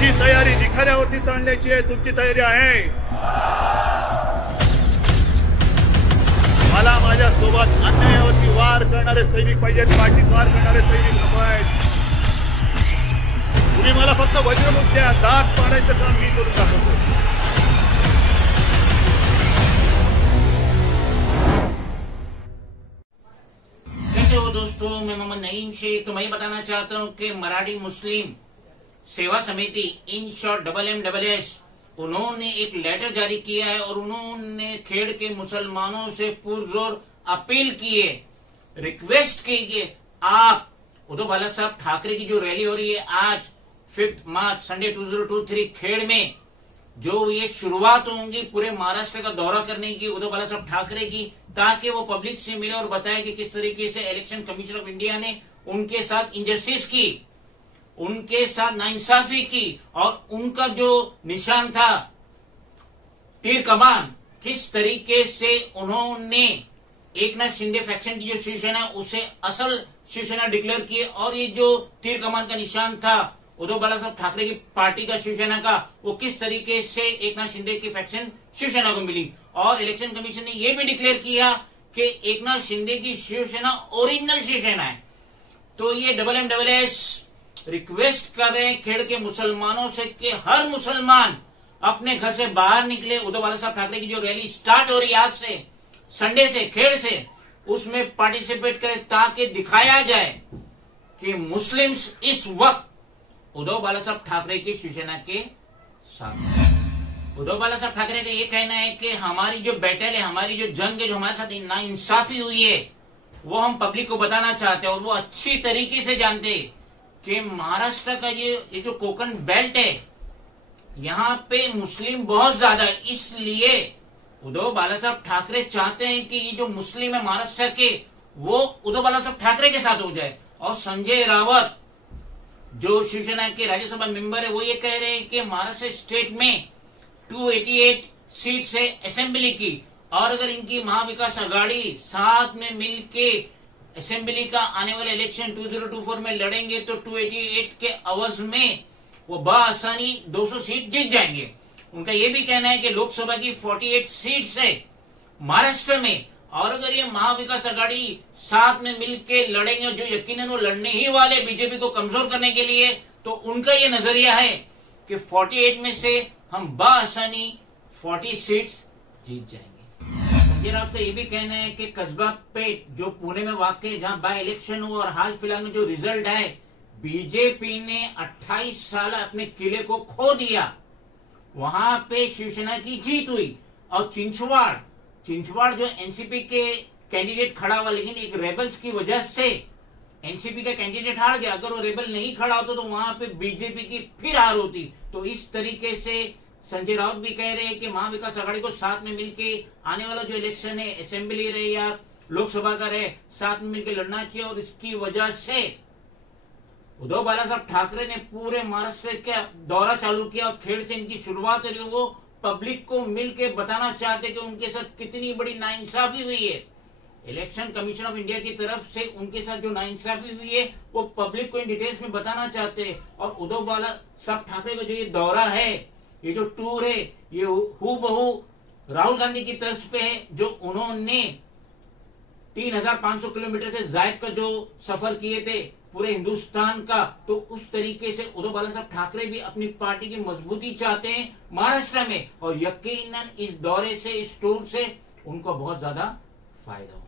माझी तयारी निखाऱ्यावरती चालण्याची आहे. तुमची तयारी आहे? मला माझ्या सोबत अन्यायावरती वार करणारे सैनिक पाहिजेत. पाठीत वार करणारे सैनिक नको आहेत. तुम्ही मला फक्त वज्रमुख द्या. दात पाडायचं काम मी करून दाखवतो. कैसे हो दोस्तों, मैं मोहम्मद नईम शेख. तो मैं बताना चाहता हूं कि मराठी मुस्लिम सेवा समिति इन शॉर्ट MMSS उन्होंने एक लेटर जारी किया है और उन्होंने खेड़ के मुसलमानों से पुरजोर अपील की है, रिक्वेस्ट की कि आप उद्धव बाला साहब ठाकरे की जो रैली हो रही है आज 5 मार्च संडे 2023 खेड़ में, जो ये शुरुआत होंगी पूरे महाराष्ट्र का दौरा करने की उद्धव बाला साहब ठाकरे की, ताकि वो पब्लिक से मिले और बताए कि किस तरीके से इलेक्शन कमीशन ऑफ इंडिया ने उनके साथ इंजस्टिस की, उनके साथ नाइंसाफी की और उनका जो निशान था तीर कमान, किस तरीके से उन्होंने एकनाथ शिंदे फैक्शन की जो शिवसेना उसे असल शिवसेना डिक्लेयर की और ये जो तीर कमान का निशान था उद्धव बाला साहब ठाकरे की पार्टी का शिवसेना का, वो किस तरीके से एकनाथ शिंदे की फैक्शन शिवसेना को मिली। और इलेक्शन कमीशन ने यह भी डिक्लेयर किया कि एकनाथ शिंदे की शिवसेना ओरिजिनल शिवसेना है। तो ये MMS रिक्वेस्ट कर रहे हैं खेड़ के मुसलमानों से कि हर मुसलमान अपने घर से बाहर निकले। उद्धव बाला साहब ठाकरे की जो रैली स्टार्ट हो रही है आज से, संडे से, खेड़ से, उसमें पार्टिसिपेट करें ताकि दिखाया जाए कि मुस्लिम्स इस वक्त उद्धव बाला साहब ठाकरे की शिवसेना के साथ। उद्धव बाला साहब ठाकरे का ये कहना है कि हमारी जो बैटल है, हमारी जो जंग है, जो हमारे साथ नाइंसाफी हुई है, वो हम पब्लिक को बताना चाहते हैं और वो अच्छी तरीके से जानते हैं कि महाराष्ट्र का ये जो कोकण बेल्ट है, यहाँ पे मुस्लिम बहुत ज्यादा है। इसलिए उद्धव बाला साहब ठाकरे चाहते हैं कि ये जो मुस्लिम है महाराष्ट्र के, वो उद्धव बाला साहब ठाकरे के साथ हो जाए। और संजय रावत जो शिवसेना के राज्यसभा मेंबर है, वो ये कह रहे हैं कि महाराष्ट्र स्टेट में 288 सीट से असेंबली की, और अगर इनकी महाविकास आघाड़ी साथ में मिलके असेंबली का आने वाले इलेक्शन 2024 में लड़ेंगे तो 288 के अवज में वो बआसानी 200 सीट जीत जाएंगे। उनका ये भी कहना है कि लोकसभा की 48 सीट्स है महाराष्ट्र में, और अगर ये महाविकास आघाड़ी साथ में मिलके लड़ेंगे, जो यकीनन वो लड़ने ही वाले बीजेपी को कमजोर करने के लिए, तो उनका ये नजरिया है कि 48 में से हम बआसानी 40 सीट्स जीत जाएंगे। संजय राउत का ये भी कहना है कि कस्बा पेट जो पुणे में वाक़ है, जहां बाय इलेक्शन हुआ और हाल फिलहाल में जो रिजल्ट है, बीजेपी ने 28 साल अपने किले को खो दिया, वहां पे शिवसेना की जीत हुई। और चिंचवाड़ जो एनसीपी के कैंडिडेट खड़ा हुआ, लेकिन एक रेबल्स की वजह से एनसीपी का कैंडिडेट हार गया। अगर वो रेबल नहीं खड़ा होता तो वहां पे बीजेपी की फिर हार होती। तो इस तरीके से संजय राउत भी कह रहे हैं कि महाविकास आघाड़ी को साथ में मिलके आने वाला जो इलेक्शन है, असेंबली रहे या लोकसभा का रहे, साथ में मिलकर लड़ना चाहिए। और इसकी वजह से उद्धव बाला साहब ठाकरे ने पूरे महाराष्ट्र का दौरा चालू किया और खेड़ से इनकी शुरुआत है, वो पब्लिक को मिलके बताना चाहते कि उनके साथ कितनी बड़ी नाइंसाफी हुई है। इलेक्शन कमीशन ऑफ इंडिया की तरफ से उनके साथ जो नाइंसाफी हुई है वो पब्लिक को इन डिटेल्स में बताना चाहते हैं। और उद्धव बाला साहब ठाकरे का जो ये दौरा है, ये जो टूर है, ये हूबहू राहुल गांधी की तर्ज पे है, जो उन्होंने 3500 किलोमीटर से जायद का जो सफर किए थे पूरे हिंदुस्तान का। तो उस तरीके से उद्धव बाला साहब ठाकरे भी अपनी पार्टी की मजबूती चाहते हैं महाराष्ट्र में, और यकीनन इस दौरे से, इस टूर से उनको बहुत ज्यादा फायदा हो।